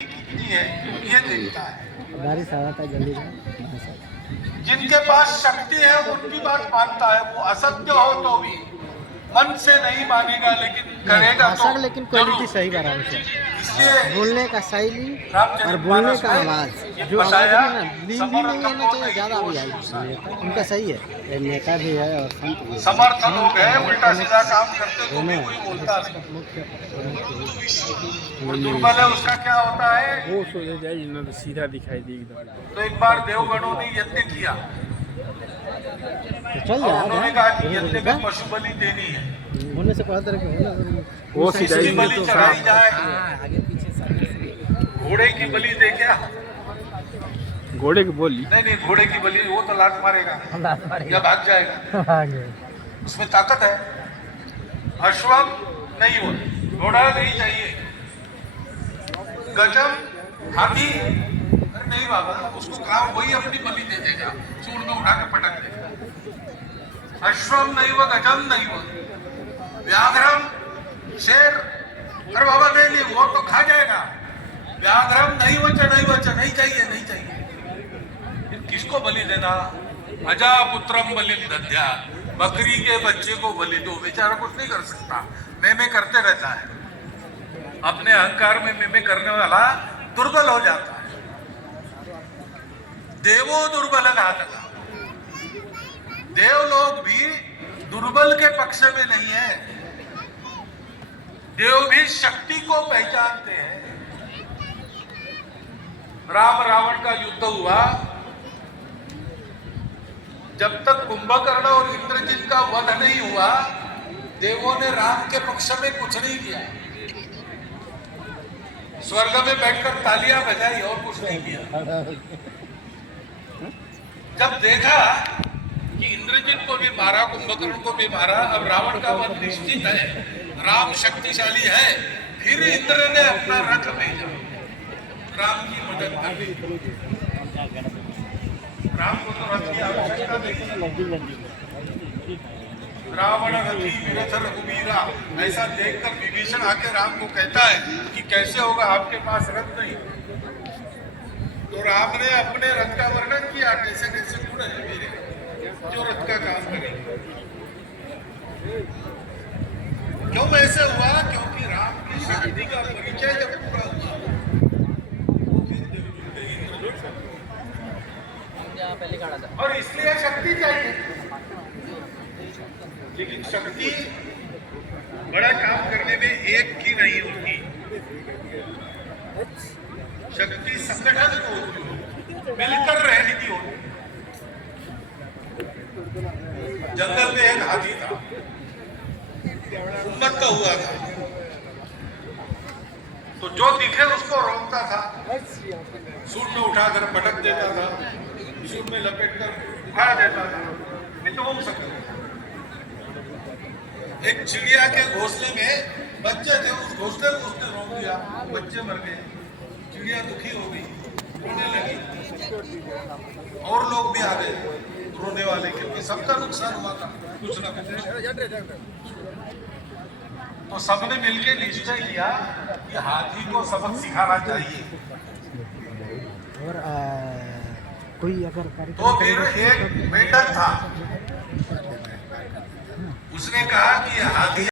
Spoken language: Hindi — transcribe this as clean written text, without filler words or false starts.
कितनी है ये देखता है। बारिश आ रहा था जल्दी जिनके पास शक्ति है उनकी बात मानता है, वो असत्य हो तो भी मन से नहीं मानेगा, लेकिन करेगा भाषा तो लेकिन क्वालिटी सही बराबर से इसलिए बोलने का शैली और रामचरित बोलने मानस का में आवाज ये जो आवाज बताया, में ना लीन भी नहीं रहना चाहिए, ज्यादा भी आई उनका सही है, नेता भी है और संत भी है। समर्थ लोग है, उल्टा सीधा काम करते तो भी कोई बोलता नहीं। और दुर्बल है उसका क्या होता है। वो सोचे जाए ना तो सीधा दिखाई दे एकदम। तो एक बार देवगणों ने यज्ञ किया तो चल और उन्होंने कहा कि जा यज्ञ में पशु बलि देनी है, होने से पता तरह के वो सीधा इसकी ही बलि तो चढ़ाई जाए। आगे पीछे घोड़े की बलि दे क्या? घोड़े की बोली नहीं, घोड़े की बलि वो तो लात मारेगा या भाग जाएगा, उसमें ताकत है। अश्वम नहीं हो, घोड़ा नहीं चाहिए। गजम हाथी, अरे नहीं बाबा, उसको काम वही अपनी बलि दे देगा, सूंड में उठा के पटक देगा। अश्वम नहीं हुआ, गजम नहीं हुआ, व्याघ्रम शेर, अरे बाबा नहीं वो तो खा जाएगा। व्याघ्रम नहीं बचा, नहीं चाहिए। किसको बलि देना? अजा पुत्रम बलिम दध्या, बकरी के बच्चे को बलि दो, बेचारा कुछ नहीं कर सकता, मैं करते रहता है, अपने अहंकार में मैं करने वाला दुर्बल हो जाता है। देवो दुर्बल घातक, देव लोग भी दुर्बल के पक्ष में नहीं है, देव भी शक्ति को पहचानते हैं। राम रावण का युद्ध हुआ, जब तक कुंभकर्ण और इंद्रजित का वध नहीं हुआ, देवों ने राम के पक्ष में कुछ नहीं किया, स्वर्ग में बैठकर तालियां बजाई और कुछ नहीं किया। जब देखा कि इंद्रजित को भी मारा, कुंभकर्ण को भी मारा, अब रावण का वध निश्चित है, राम शक्तिशाली है, फिर इंद्र ने अपना रथ भेजा राम की मदद करने। राम को तो रथ की आवश्यकता नहीं। रावण रथी विरथ रघुवीरा, ऐसा देखकर विभीषण आके राम को कहता है कि कैसे होगा, आपके पास रथ नहीं। तो राम ने अपने रथ का वर्णन किया, कैसे कैसे गुण है मेरे जो रथ का काम करेंगे। क्यों ऐसे हुआ? क्योंकि राम की शक्ति का परिचय जब पूरा हुआ, और इसलिए शक्ति चाहिए। लेकिन शक्ति बड़ा काम करने में एक की नहीं होती, शक्ति संगठन को होती, मिलकर रहने की होती। जंगल में एक हाथी था, उम्मत का हुआ था, तो जो दिखे उसको रोकता था, सूंड में उठाकर पटक देता था, सूंड में लपेटकर उखाड़ देता था, विध्वंस कर। एक चिड़िया के घोंसले में बच्चे थे, उस घोंसले को उसने रोक दिया, बच्चे मर गए, चिड़िया दुखी हो गई, रोने लगी, और लोग भी आ गए रोने वाले, क्योंकि सबका नुकसान हुआ था कुछ ना कुछ। तो सबने मिलकर निश्चय किया कि हाथी को सबक सिखाना चाहिए। और कोई अगर तो फिर एक मेंढक था, उसने कहा कि हाथी